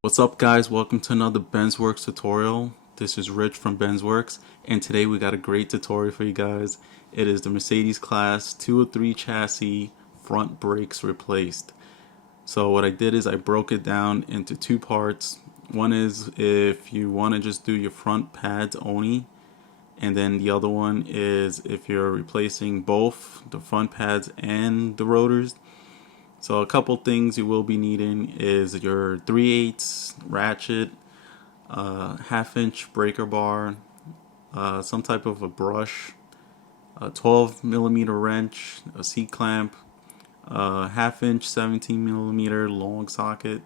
What's up guys, welcome to another Benzwerks tutorial. This is Rich from Benzwerks, and today we got a great tutorial for you guys. It is the Mercedes Class 203 chassis front brakes replaced. So what I did is I broke it down into two parts. One is if you want to just do your front pads only, and then the other one is if you're replacing both the front pads and the rotors. So a couple things you will be needing is your 3/8 ratchet, half-inch breaker bar, some type of a brush, a 12 millimeter wrench, a C-clamp, a half-inch 17 millimeter long socket,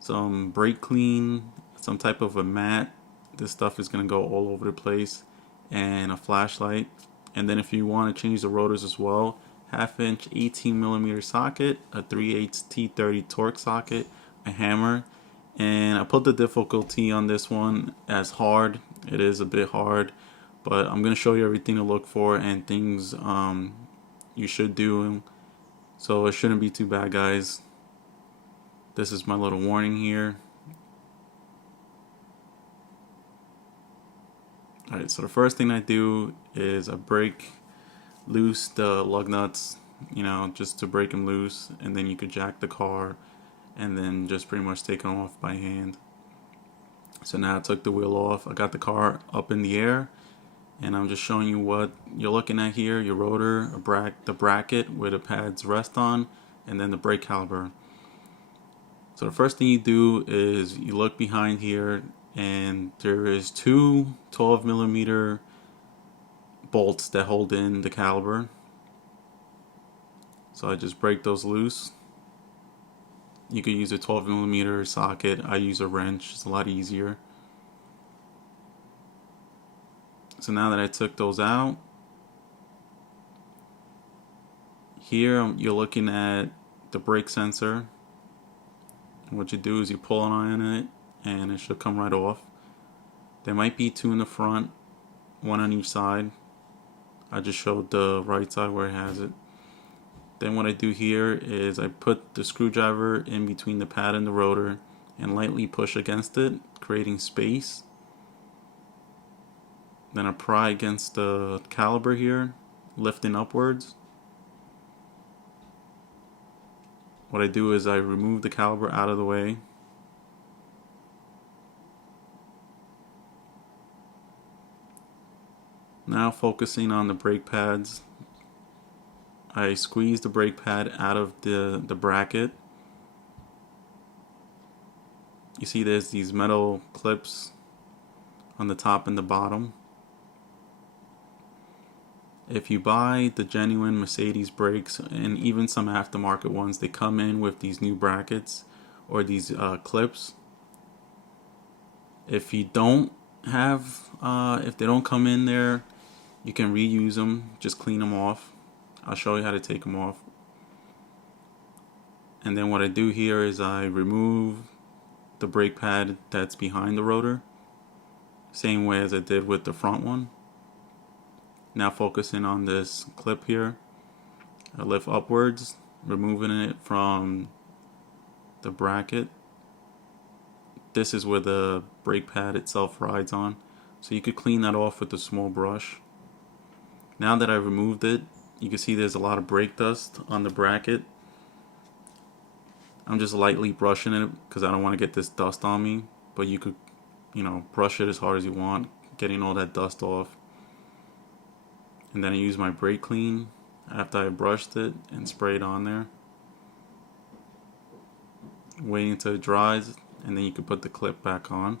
some brake clean, some type of a mat. This stuff is going to go all over the place, and a flashlight. And then if you want to change the rotors as well, half-inch 18 millimeter socket, a 3/8 T30 torque socket, a hammer. And I put the difficulty on this one as hard. It is a bit hard, but I'm going to show you everything to look for and things you should do. So it shouldn't be too bad, guys. This is my little warning here. Alright, so the first thing I do is I break loose the lug nuts, just to break them loose, and then you could jack the car and then just pretty much take them off by hand. So now I took the wheel off, I got the car up in the air, and I'm just showing you what you're looking at here: your rotor, the bracket where the pads rest on, and then the brake caliper. So the first thing you do is you look behind here, and there is two 12 millimeter bolts that hold in the caliper. So I just break those loose. You could use a 12 millimeter socket. I use a wrench, it's a lot easier. So now that I took those out, here you're looking at the brake sensor. And what you do is you pull on it and it should come right off. There might be two in the front, one on each side. I just showed the right side where it has it. Then what I do here is I put the screwdriver in between the pad and the rotor and lightly push against it, creating space. Then I pry against the caliper here, lifting upwards. What I do is I remove the caliper out of the way. Now focusing on the brake pads, I squeeze the brake pad out of the bracket. You see there's these metal clips on the top and the bottom. If you buy the genuine Mercedes brakes, and even some aftermarket ones, they come in with these new brackets or these clips. If you don't have, if they don't come in there, you can reuse them, just clean them off. I'll show you how to take them off. And then what I do here is I remove the brake pad that's behind the rotor, same way as I did with the front one. Now focusing on this clip here, I lift upwards, removing it from the bracket. This is where the brake pad itself rides on, so you could clean that off with a small brush. Now that I removed it, you can see there's a lot of brake dust on the bracket. I'm just lightly brushing it because I don't want to get this dust on me, but you could, brush it as hard as you want, getting all that dust off. And then I use my brake clean after I brushed it and spray it on there, waiting until it dries, and then you can put the clip back on.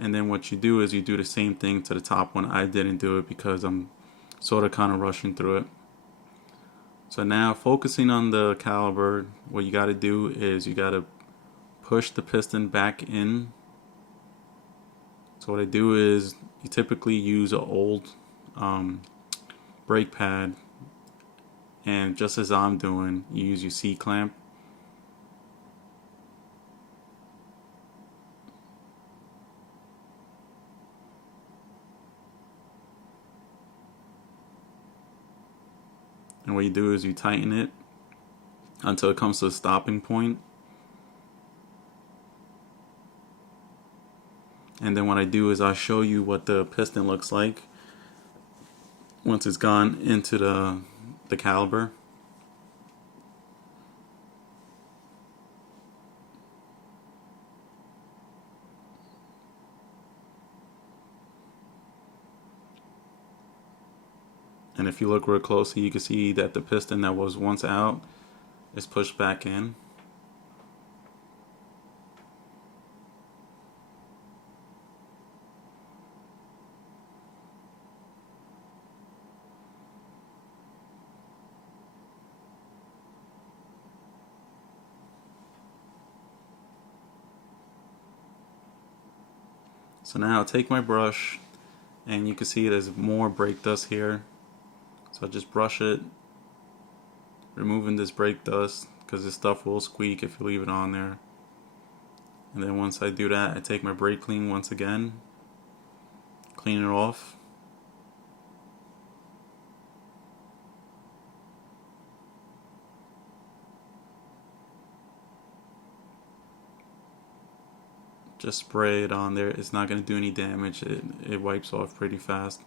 And then what you do is you do the same thing to the top one. I didn't do it because I'm sort of kind of rushing through it. So now focusing on the caliper, what you got to do is you got to push the piston back in. So what I do is you typically use an old brake pad, and just as I'm doing, you use your C-clamp. And what you do is you tighten it until it comes to a stopping point. And then what I do is I show you what the piston looks like once it's gone into the caliper. And if you look real closely, you can see that the piston that was once out is pushed back in. So now I'll take my brush, and you can see there's more brake dust here. So I just brush it, removing this brake dust, because this stuff will squeak if you leave it on there. And then once I do that, I take my brake clean once again, clean it off. Just spray it on there. It's not going to do any damage. It wipes off pretty fast.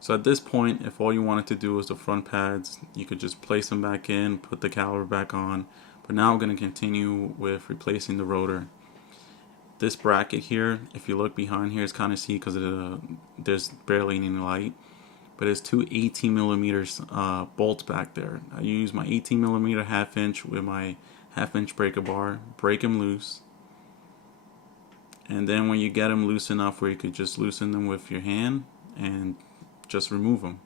So at this point, if all you wanted to do was the front pads, you could just place them back in, put the caliper back on. But now I'm going to continue with replacing the rotor. This bracket here, if you look behind here, it's kind of see because there's barely any light. But it's two 18 millimeters bolts back there. I use my 18 millimeter 1/2 inch with my 1/2 inch breaker bar, break them loose. And then when you get them loose enough where you could just loosen them with your hand and just remove them.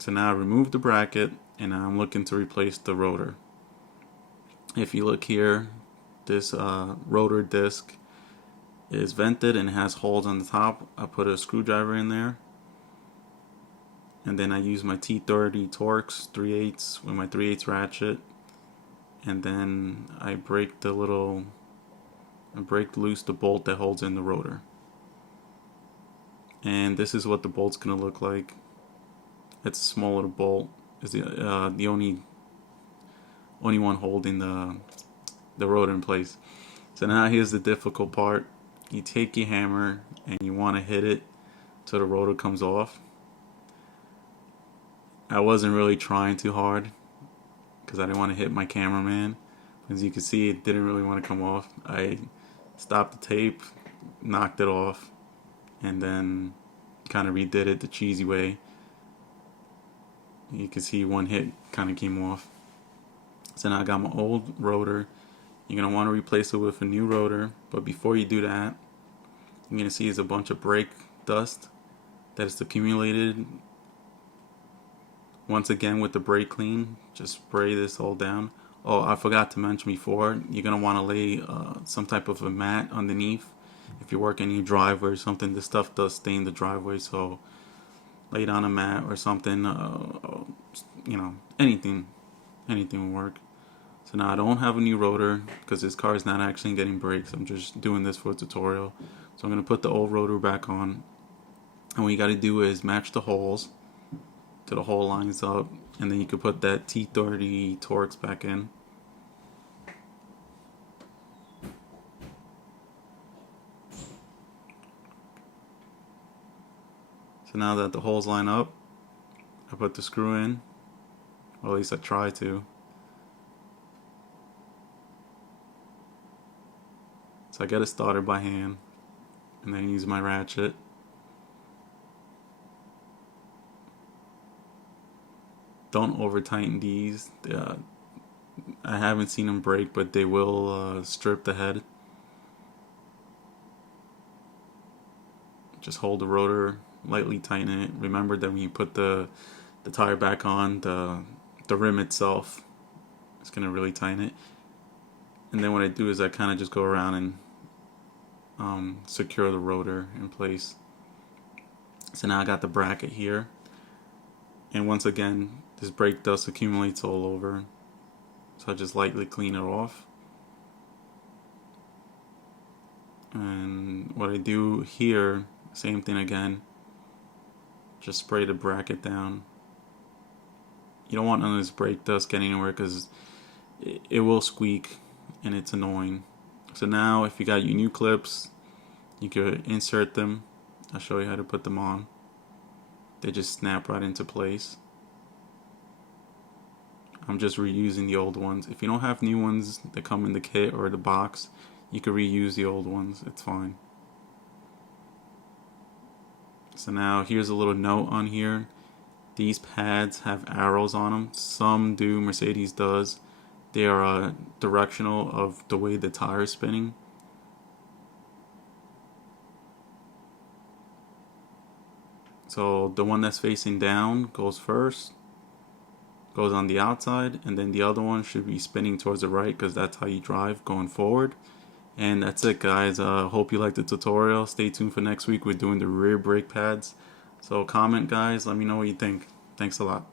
So now I remove the bracket, and now I'm looking to replace the rotor. If you look here, this rotor disc is vented and has holes on the top. I put a screwdriver in there, and then I use my T30 Torx 3/8 with my 3/8 ratchet, and then I break loose the bolt that holds in the rotor. And this is what the bolt's gonna look like. It's a small little bolt. It's the only one holding the rotor in place. So now here's the difficult part. You take your hammer and you want to hit it so the rotor comes off. I wasn't really trying too hard because I didn't want to hit my cameraman. As you can see, it didn't really want to come off. I stopped the tape, knocked it off, and then kind of redid it the cheesy way. You can see one hit kind of came off. So now I got my old rotor. You're going to want to replace it with a new rotor, but before you do that, you're going to see there's a bunch of brake dust that is accumulated. Once again, with the brake clean, just spray this all down. Oh, I forgot to mention before, you're going to want to lay some type of a mat underneath. If you're working in your driveway or something, this stuff does stain the driveway, so lay down a mat or something, anything will work. So now I don't have a new rotor because this car is not actually getting brakes. I'm just doing this for a tutorial. So I'm going to put the old rotor back on. And what you got to do is match the holes till the hole lines up. And then you can put that T30 Torx back in. So now that the holes line up, I put the screw in. Or at least I try to. So I get it started by hand, and then use my ratchet. Don't over tighten these. I haven't seen them break, but they will strip the head. Just hold the rotor, lightly tighten it. Remember that when you put the tire back on, the rim itself is going to really tighten it. And then what I do is I kind of just go around and secure the rotor in place. So now I got the bracket here. And once again, this brake dust accumulates all over. So I just lightly clean it off. And what I do here, same thing again. Just spray the bracket down. You don't want none of this brake dust getting anywhere because it will squeak and it's annoying. So now if you got your new clips, you could insert them. I'll show you how to put them on. They just snap right into place. I'm just reusing the old ones. If you don't have new ones that come in the kit or the box, you could reuse the old ones. It's fine. So now here's a little note on here. These pads have arrows on them. Some do, Mercedes does. They are directional of the way the tire is spinning. So the one that's facing down goes first, goes on the outside, and then the other one should be spinning towards the right because that's how you drive going forward. And that's it, guys. Hope you liked the tutorial. Stay tuned for next week. We're doing the rear brake pads. So comment, guys. Let me know what you think. Thanks a lot.